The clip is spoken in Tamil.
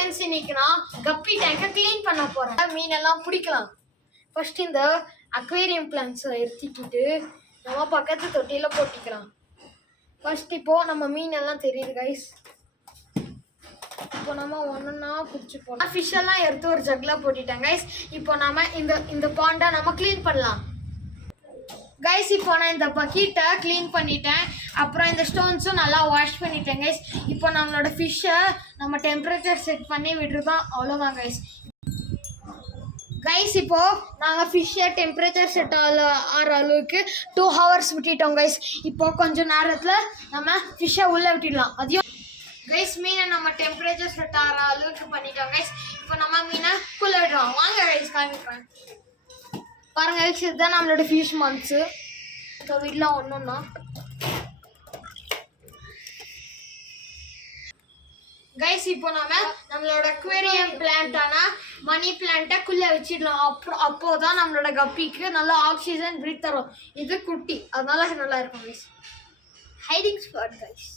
ஃப்ரெண்ட்ஸ், இன்னைக்கு நான் கப்பி டேங்கை க்ளீன் பண்ண போறேன். மீனெல்லாம் பிடிக்கலாம். ஃபர்ஸ்ட் இந்த அக்வேரியம் பிளான்ட்ஸை எடுத்துக்கிட்டு நம்ம பக்கத்து தொட்டியில போட்டிக்கலாம். ஃபர்ஸ்ட் இப்போ நம்ம மீனெல்லாம் தெரியுது கைஸ். இப்போ நம்ம ஒன்றுன்னா பிடிச்சிப்போம். ஃபிஷ் எல்லாம் எடுத்து ஒரு ஜக்ல போட்டுட்டேன் கைஸ். இப்போ நம்ம இந்த பாண்டை நம்ம க்ளீன் பண்ணலாம் கைஸ். இப்போ நான் இந்த பக்கெட்டை க்ளீன் பண்ணிட்டேன். அப்புறம் இந்த ஸ்டோன்ஸும் நல்லா வாஷ் பண்ணிட்டேன் கைஸ். இப்போ நம்மளோட ஃபிஷ்ஷை நம்ம டெம்பரேச்சர் செட் பண்ணி விட்டுருதான், அவ்வளோதான் கைஸ். கைஸ் இப்போ நாங்கள் ஃபிஷ்ஷை டெம்பரேச்சர் செட் ஆகிற அளவுக்கு 2 hours விட்டுட்டோம் கைஸ். இப்போ கொஞ்சம் நேரத்தில் நம்ம ஃபிஷ்ஷை உள்ளே விட்டுடலாம். அதையும் கைஸ் மீனை நம்ம டெம்பரேச்சர் செட் ஆகிற அளவுக்கு பண்ணிட்டோம் கைஸ். இப்போ நம்ம மீனை உள்ளே விட்டுருவோம். வாங்க கைஸ் காமிக்கிறேன். பாருங்க கைஸ், இதுதான் நம்மளோட ஃபிஷ் மந்த்ஸு. இப்போ வீட்டில் ஒன்றுன்னா கைஸ் இப்போ நம்மளோட அக்வேரியம் பிளான்ட்டான மணி பிளான்ட்டை குள்ளே வச்சிடலாம். அப்போதான் நம்மளோட கப்பிக்கு நல்லா ஆக்சிஜன் பிரீத் தரும். இது குட்டி, அதனால நல்லா இருக்கும் கைஸ். Hiding spot guys.